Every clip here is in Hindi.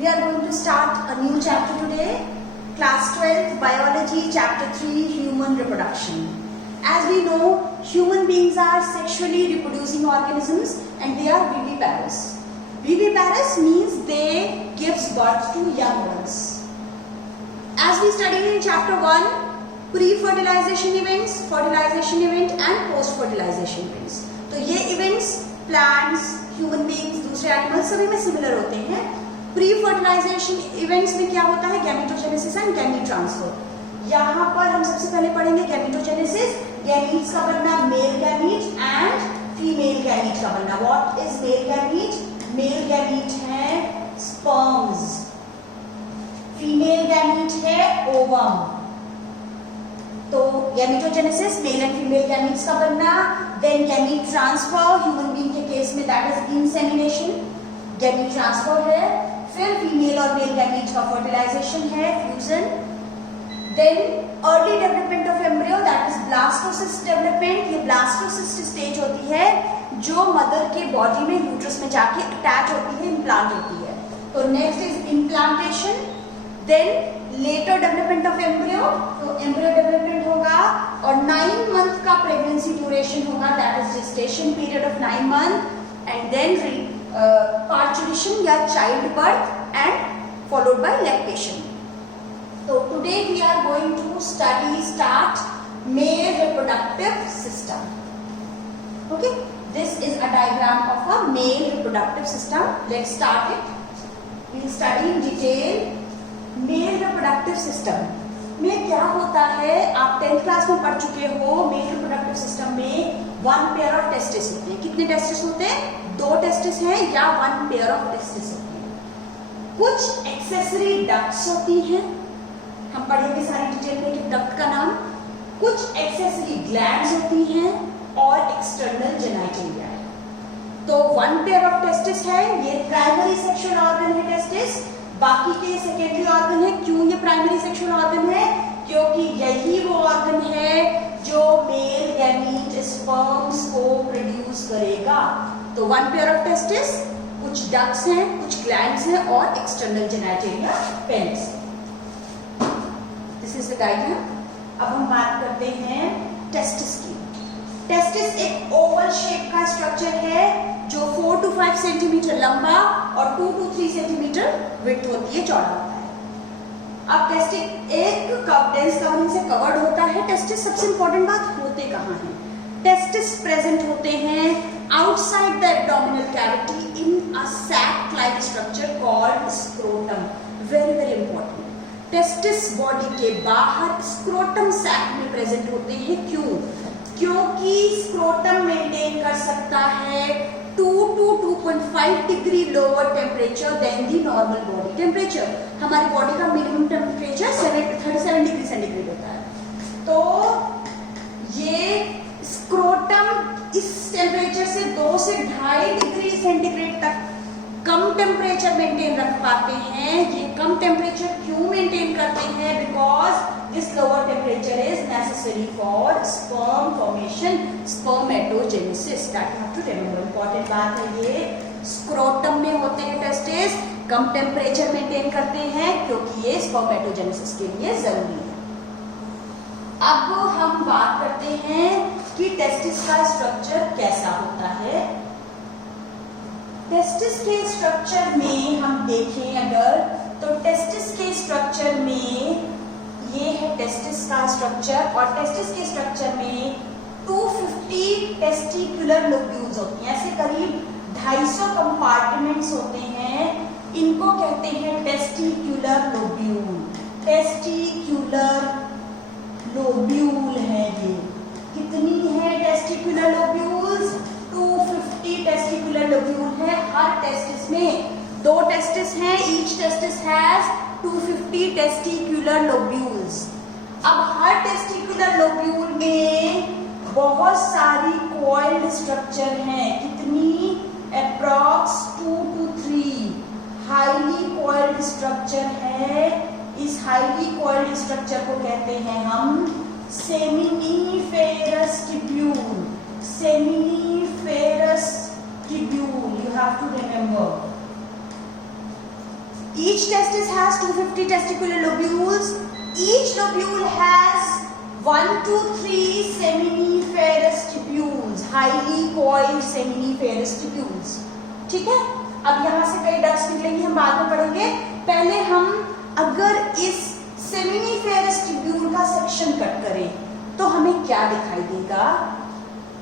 We are going to start a new chapter today, class 12 biology, chapter 3 human reproduction. As we know, human beings are sexually reproducing organisms and they are viviparous. Viviparous means they gives birth to young ones. As we studied in chapter 1, pre-fertilization events, fertilization event and post-fertilization events. तो ये events plants, human beings, दूसरे animals सभी में similar होते हैं. प्री-फर्टिलाइजेशन इवेंट्स में क्या होता है? Gametogenesis and gamete transfer. यहाँ पर हम सबसे पहले पढ़ेंगे गैमेटोजेनेसिस, गैमीट्स का बनना, male gamete and female gamete का बनना. What is male gamete? Male gamete है स्पर्म्स, फीमेल गैमीट है ओवम. तो gametogenesis, male and female gametes का बनना. Then gamete transfer, human being के केस में that is insemination, gamete transfer है. फिर फीमेल और मेल गैमीट का फर्टिलाइजेशन है, fusion. Then early development of embryo that is blastocyst development. ये ब्लास्टोसिस्ट स्टेज होती है जो मदर के बॉडी में यूट्रस में जाके अटैच होती है, इम्प्लांट होती है. तो next is implantation. Then later development of embryo, तो एम्ब्रियो डेवलपमेंट होगा और 9 मंथ का प्रेगनेंसी ड्यूरेशन होगा, that is gestation period of 9 month. And then parturition या child birth and followed by lactation. So today we are going to start male reproductive system. Okay, this is a diagram of a male reproductive system. Let's start it. We will study in detail male reproductive system में क्या होता है. आप 10th क्लास में पढ़ चुके हो. मेल रिप्रोडक्टिव सिस्टम में 1 पेयर ऑफ टेस्टिस होते हैं. कितने टेस्टिस होते हैं? 2 टेस्टिस हैं या 1 पेयर ऑफ टेस्टिस होते हैं. कुछ एक्सेसरी डक्ट्स होती हैं, हम पढ़ेंगे सारी डिटेल में कि डक्ट का नाम. कुछ एक्सेसरी ग्लैंड्स होती हैं और एक्सटर्नल जेनिटलिया है. तो 1 पेयर ऑफ टेस्टिस है, ये प्राइमरी सेक्सुअल ऑर्गन है टेस्टिस. बाकी के सेकेंडरी ऑर्गन है. क्यों ये प्राइमरी सेक्सुअल ऑर्गन है? क्योंकि यही वो ऑर्गन है जो मेल गैमीट स्पर्म्स को प्रोड्यूस करेगा. तो 1 पेयर ऑफ टेस्टिस, कुछ डक्ट्स हैं, कुछ ग्लैंड्स हैं और external genitalia penis. This is the diagram. अब हम बात करते हैं टेस्टिस की. टेस्टिस एक ओवल शेप का स्ट्रक्चर है जो 4 to 5 सेंटीमीटर लंबा और 2 to 3 सेंटीमीटर विड्थ होती है, चौड़ा होता है. अब टेस्टिस एक डेंस कवरिंग से कवर्ड होता है. टेस्टिस सबसे इंपॉर्टेंट बात, होते कहाँ हैं? टेस्टिस प्रेजेंट होते हैं outside the abdominal cavity in a sac like structure called scrotum. Very very important. Testis body के बाहर स्क्रोटम सैक में प्रेजेंट होते हैं. क्यों? क्योंकि स्क्रोटम मेंटेन कर सकता है 2 to 2.5 degree lower temperature than the normal body temperature. हमारी बॉडी का मिनिमम टेम्परेचर 37 डिग्री सेंटीग्रेड होता है. तो ये स्क्रोटम इस टेम्परेचर से 2 से 2.5 डिग्री सेंटीग्रेड तक कम टेम्परेचर मेंटेन रख पाते हैं. ये कम टेम्परेचर क्यों मेंटेन करते हैं? Because this lower temperature is necessary for sperm formation, spermatogenesis. That you have to remember. Important बात है ये. स्क्रोटम में होते हैं टेस्टिस, कम टेम्परेचर मेंटेन करते हैं क्योंकि ये स्पर्मेटोजेनेसिस के लिए जरूरी है. अब हम बात करते हैं कि टेस्टिस का स्ट्रक्चर कैसा होता है. टेस्टिस के स्ट्रक्चर में हम देखें अगर, तो टेस्टिस के स्ट्रक्चर में ये है टेस्टिस का स्ट्रक्चर. और टेस्टिस के स्ट्रक्चर में 250 टेस्टिकुलर लोब्यूल्स होती हैं. ऐसे करीब 250 कंपार्टमेंट्स होते हैं. इनको कहते हैं टेस्टिकुलर लोब्यूल. टेस्टिकुलर लोब्यूल है ये. कितनी है टेस्टिकुलर लोब्यूल्स? 250 टेस्टिकुलर लोब्यूल है. हर टेस्टिस में 2 टेस्टिस हैं. Each testis has 250 testicular lobules. अब हर टेस्टिकुलर लोब्यूल में बहुत सारी कॉइल्ड स्ट्रक्चर हैं. कितनी? Approx 2 to 3 highly coiled structure है. इस हाईली कॉइल्ड स्ट्रक्चर को कहते हैं हम seminiferous tubule. Seminiferous tubule, you have to remember. Each testis has 250 testicular lobules. Each lobule has 1 to 3 seminiferous tubules, highly coiled seminiferous tubules. ठीक है, अब यहाँ से कई डक्ट्स निकलेंगी, हम बाद में पढ़ेंगे. पहले हम अगर इस सेमिनिफेरस ट्यूब्यूल का सेक्शन कट करें तो हमें क्या दिखाई देगा.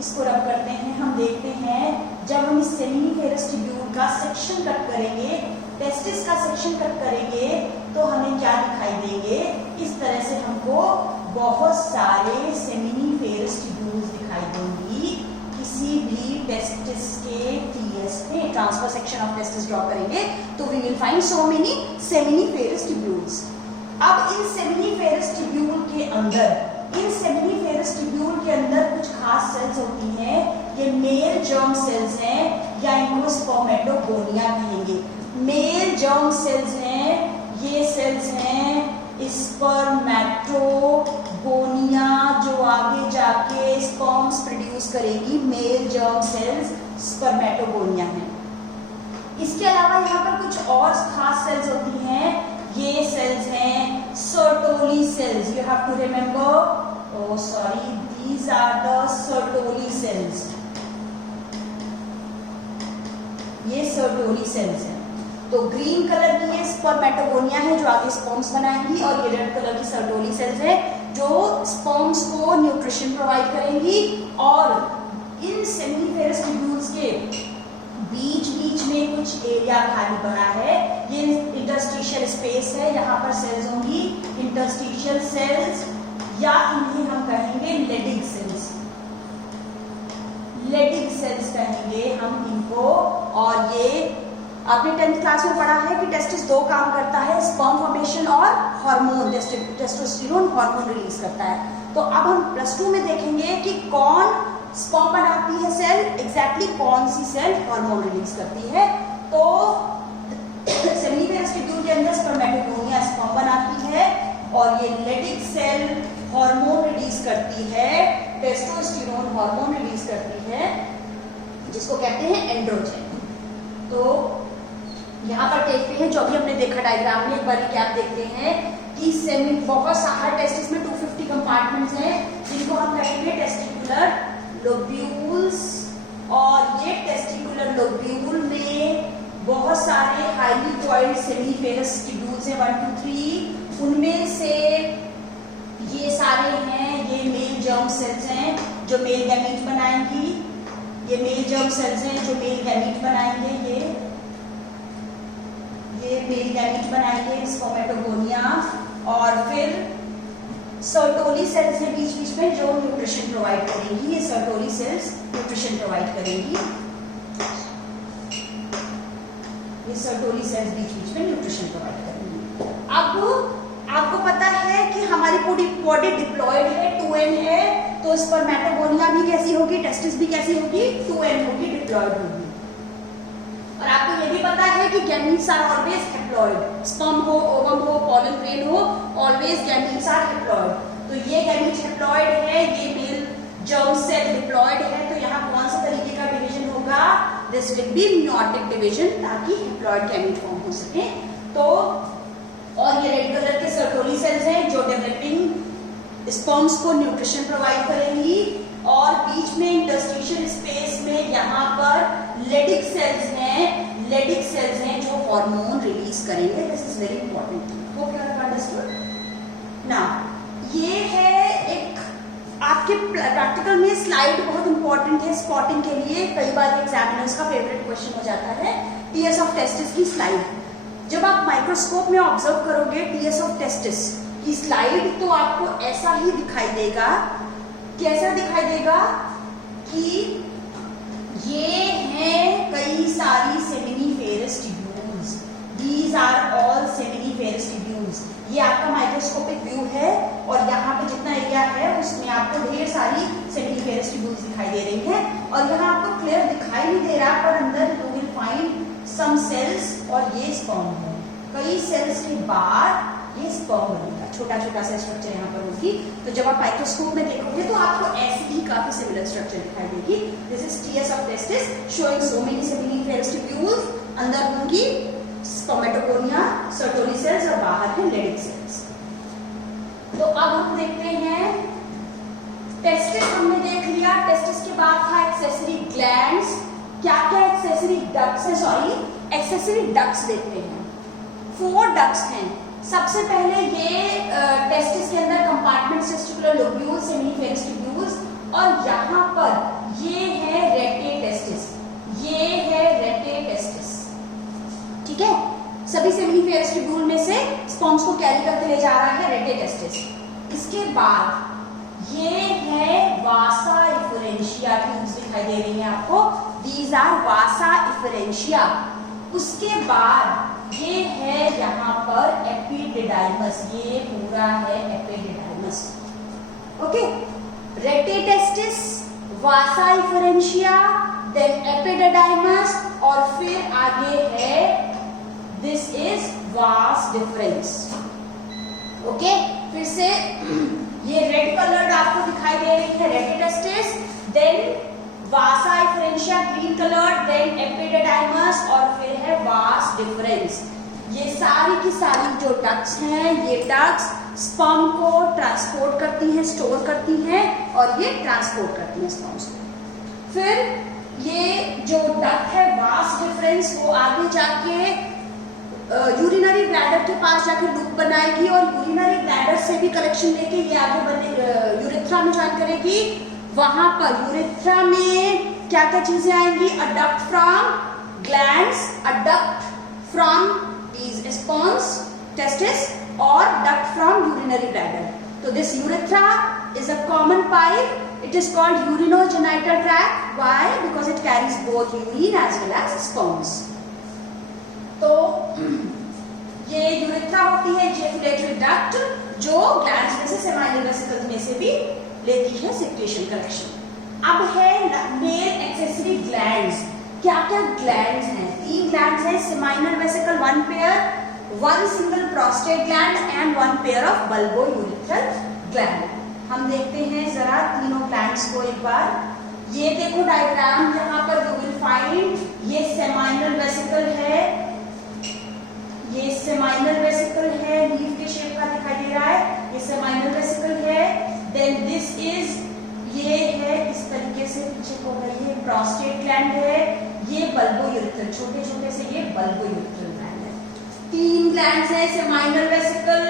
इसको रब करते हैं, हम देखते हैं जब हम इस सेमिनिफेरस ट्यूब्यूल का सेक्शन कट करेंगे, टेस्टिस का सेक्शन कट करेंगे तो हमें क्या दिखाई देंगे. इस तरह से हमको बहुत सारे सेमिनिफेरस ट्यूब्यूल्स दिखाई देंगी किसी भी टेस्टिस के टीएस में. Transfer section of testis draw करेंगे तो we will find so many seminiferous tubules. अब इन सेमिनिफेरस ट्यूब्यूल के अंदर, इन सेमिनिफेरस ट्यूब्यूल के अंदर कुछ खास सेल्स होती हैं. ये मेल जर्म सेल्स हैं या इनको स्पर्मेटोगोनिया कहेंगे. मेल जर्म सेल्स हैं, ये सेल्स हैं स्पर्मेटोगोनिया जो आगे जाके स्पर्म्स प्रोड्यूस करेगी. मेल जर्म सेल्स स्पर्मेटोगोनिया है. इसके अलावा यहाँ पर कुछ और खास सेल्स होती हैं. ये सेल्स हैं Sertoli cells. You have to remember, oh sorry, these are the Sertoli cells. ये सर्टोली सेल्स हैं. तो ग्रीन कलर की ये स्पर्मेटोगोनिया है जो आगे स्पर्म्स बनाएंगी, और ये रेड कलर की सर्टोली सेल्स है जो स्पर्म्स को न्यूट्रिशन प्रोवाइड करेंगी. और इन सेमिनिफेरस ट्यूब्यूल्स के बीच बीच में कुछ एरिया खाली पड़ा है. ये इंटरस्टिशियल स्पेस है, यहाँ पर सेल्स होंगी इंटरस्टिशियल सेल्स, या इन्हें हम कहेंगे लेडिग सेल्स. लेडिग सेल्स कहेंगे हम इनको. और ये आपने 10th क्लास में पढ़ा है कि टेस्टिस दो काम करता है, स्पर्म फॉर्मेशन और हार्मोन, टेस्टोस्टेरोन हार्मोन रिलीज करता है. तो अब हम +2 में देखेंगे कि कौन स्पर्म बनाती है सेल, एग्जैक्टली कौन सी सेल हार्मोन रिलीज करती है. तो सेमिनिफेरस ट्यूब्यूल के अंदर स्पर्मेटोगोनिया स्पर्म बनाती है, और ये लेडिग सेल हार्मोन रिलीज करती है, टेस्टोस्टेरोन हार्मोन रिलीज करती है, जिसको कहते हैं एंड्रोजन. तो यहाँ पर देखते हैं जो अभी हमने देखा डायग्राम में, एक बार क्या देखते हैं कि बहुत सारे टेस्टिस में 250 कंपार्टमेंट्स हैं जिनको हम कहेंगे टेस्टिकुलर लोब्यूल्स. और ये टेस्टिकुलर लोब्यूल में बहुत सारे हाईली कॉइल्ड सेमिनिफेरस ट्यूब्यूल्स हैं, 1 to 3. उनमें से ये सारे हैं, ये मेल जर्म सेल्स हैं जो मेल गैमीट बनाएंगी. ये मेल जर्म सेल्स हैं जो मेल गैमीट बनाएंगे. ये मेल गैमीट बनाएंगे स्पर्मेटोगोनिया. और फिर सर्टोली सेल्स हैं बीच बीच में जो न्यूट्रिशन प्रोवाइड करेंगी. ये सर्टोली सेल्स न्यूट्रिशन प्रोवाइड करेंगी. ये सर्टोली सेल्स बीच बीच में न्यूट्रिशन प्रोवाइड करेंगी. अब आपको पता है कि हमारी पूरी बॉडी डिप्लॉयड है, 2n है, तो स्पर्मेटोगोनिया भी कैसी होगी, टेस्टिस भी कैसी होगी, 2n होगी, डिप्लॉयड होगी. और आपको ये भी पता है कि gametes are always haploid. Sperm हो, ओवम हो, पॉलन ग्रेन हो, ऑलवेज गैमीट्स आर हैप्लॉयड. तो ये गैमीट हैप्लॉयड है, ये मेल जर्म सेल डिप्लॉयड है. तो यहाँ कौन सा तरीके का डिवीजन होगा, this will be meiotic division, ताकि हैप्लॉयड गैमीट फॉर्म हो सके. तो और ये रेड कलर के सर्टोली सेल्स हैं जो डेवलपिंग स्पर्म्स को न्यूट्रिशन प्रोवाइड करेंगी. और बीच में इंटरस्टिशियल स्पेस में यहाँ पर लेडिग सेल्स हैं जो हार्मोन रिलीज करेंगे. This is very important. Hope you have understood. Now ये है एक आपके प्रैक्टिकल में स्लाइड बहुत इंपॉर्टेंट है स्पॉटिंग के लिए. कई बार एग्जामिनर्स का फेवरेट क्वेश्चन हो जाता है टीएस ऑफ टेस्टिस की स्लाइड. जब आप माइक्रोस्कोप में ऑब्जर्व करोगे टीएस ऑफ टेस्टिस की स्लाइड तो आपको ऐसा ही दिखाई देगा. कैसा दिखाई देगा कि ये हैं कई सारी seminiferous tubules. These are all seminiferous tubules. ये आपका माइक्रोस्कोपिक व्यू है और यहाँ पे जितना एरिया है उसमें आपको ढेर सारी सेमिनिफेरस ट्यूब्यूल्स दिखाई दे रही हैं. और यहाँ आपको क्लियर दिखाई नहीं दे रहा, पर अंदर you will find some cells. और ये स्पर्म है. कई सेल्स के बाद ये स्पर्म बनेगा. छोटा छोटा सा स्ट्रक्चर यहाँ पर होगी. तो जब आप माइक्रोस्कोप में देखोगे तो आपको ऐसी ही काफी सिमिलर स्ट्रक्चर दिखाई देगी. This is TS of testis showing so many seminiferous tubules. अंदर होंगी स्पर्मेटोगोनिया सर्टोरी सेल्स और बाहर है लेडिक सेल्स। तो अब हम देखते हैं टेस्टिस हमने देख लिया, टेस्टिस के बाद था एक्सेसरी ग्लैंड्स। क्या क्या एक्सेसरी डक्ट्स है, सॉरी एक्सेसरी डक्ट्स देखते हैं। 4 डक्ट्स हैं। सबसे पहले ये टेस्टिस के अंदर compartment testicular lobules, seminiferous tubules, और यहाँ पर ये है रेटे टेस्टिस, ये है रेटे टेस्टिस, ठीक है। सभी सेमिनिफेरस ट्यूब्यूल में से स्पर्म्स को कैरी करके ले जा रहा है रेटे टेस्टिस। इसके बाद ये है वासा इफरेंशिया ट्यूब्स दिखाई दे रही हैं आपको, दीज आर वासा इफरेंशिया। उसके बाद ये है यहाँ पर एपिडिडाइमस, ये पूरा है एपिडिडाइमस, ओके। रेटे टेस्टिस, वासा इफरेंशिया, देन एपिडिडाइमस, और फिर आगे है this is vas deferens, okay. फिर से ये रेड कलर्ड आपको दिखाई दे रही है रेटे टेस्टिस, देन वासा इफरेंशिया ग्रीन कलर्ड, देन एपिडिडाइमस, और फिर है वास डिफरेंस। ये सारी की सारी जो डक्ट्स हैं, ये डक्ट्स स्पर्म को ट्रांसपोर्ट करती हैं, स्टोर करती हैं, और ये ट्रांसपोर्ट करती हैं स्पर्म्स को। फिर ये जो डक्ट है वास डिफरेंस, वो आगे जाके यूरिनरी ब्लैडर के पास जाके लूप बनाएगी, और यूरिनरी ब्लैडर से भी कलेक्शन लेके ये आगे बने यूरेथ्रा में ज्वाइन करेगी। वहां पर यूरेथ्रा में क्या क्या चीजें आएंगी, a duct from glands, a duct from these sperms testes, और डक्ट फ्रॉम यूरिनरी ब्लैडर। तो this urethra is a common pipe, it is called urinogenital tract. Why? Because it carries both urine as well as sperms. तो ये यूरेथ्रा होती है इजैकुलेटरी डक्ट, जो ग्लैंड्स में से, सेमाइनल वेसिकल्स में से भी लेती है सेक्रेशन कलेक्शन। अब है मेल एक्सेसरी ग्लैंड्स। क्या क्या ग्लैंड्स हैं? 3 ग्लैंड्स हैं, seminal vesicle 1 pair, 1 single prostate gland, and 1 pair of bulbo urethral gland. हम देखते हैं जरा तीनों ग्लैंड्स को एक बार। ये देखो डायग्राम, यहाँ पर यू विल फाइंड ये सेमाइनल वेसिकल है, ये सेमाइनल वेसिकल है, लीफ के शेप का दिखाई दे रहा है, ये सेमाइनल वेसिकल है। देन दिस इज, ये है इस तरीके से पीछे को है, ये प्रोस्टेट ग्लैंड है, ये बल्बो यूरेथ्रल, छोटे छोटे से ये बल्बो यूरेथ्रल ग्लैंड है। 3 ग्लैंड्स है, seminal vesicle,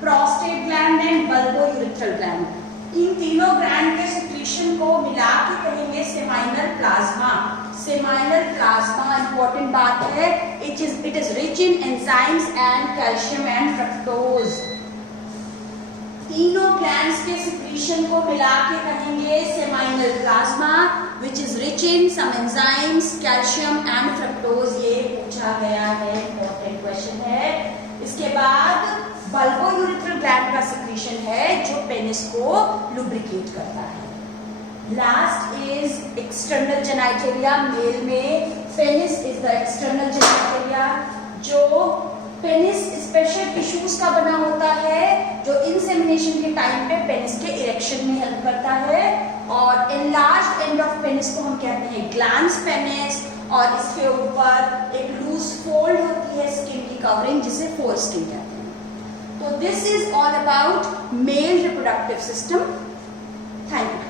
prostate gland and bulbo urethral gland. इन तीनों ग्लैंड के सिक्रीशन को मिला के कहेंगे seminal plasma. Seminal plasma important बात है, it is rich in enzymes and calcium and fructose. तीनों ग्लैंड्स के सिक्रीशन को मिला के कहेंगे seminal plasma, which is rich in some enzymes, calcium and fructose. ये पूछा गया है, इंपॉर्टेंट क्वेश्चन है। इसके बाद बल्बो यूरेथ्रल ग्लैंड का सिक्रीशन है जो पेनिस को लुब्रिकेट करता है। Last is external genitalia. Male में penis is the external genitalia, जो पेनिस स्पेशल टिश्यूज का बना होता है, जो इंसेमिनेशन के टाइम पे पेनिस के इरेक्शन में हेल्प करता है। और एनलार्ज्ड एंड ऑफ पेनिस को हम कहते हैं ग्लैंस पेनिस, और इसके ऊपर एक लूज फोल्ड होती है स्किन की कवरिंग, जिसे फोर स्किन कहते हैं। तो this is all about male reproductive system. Thank you.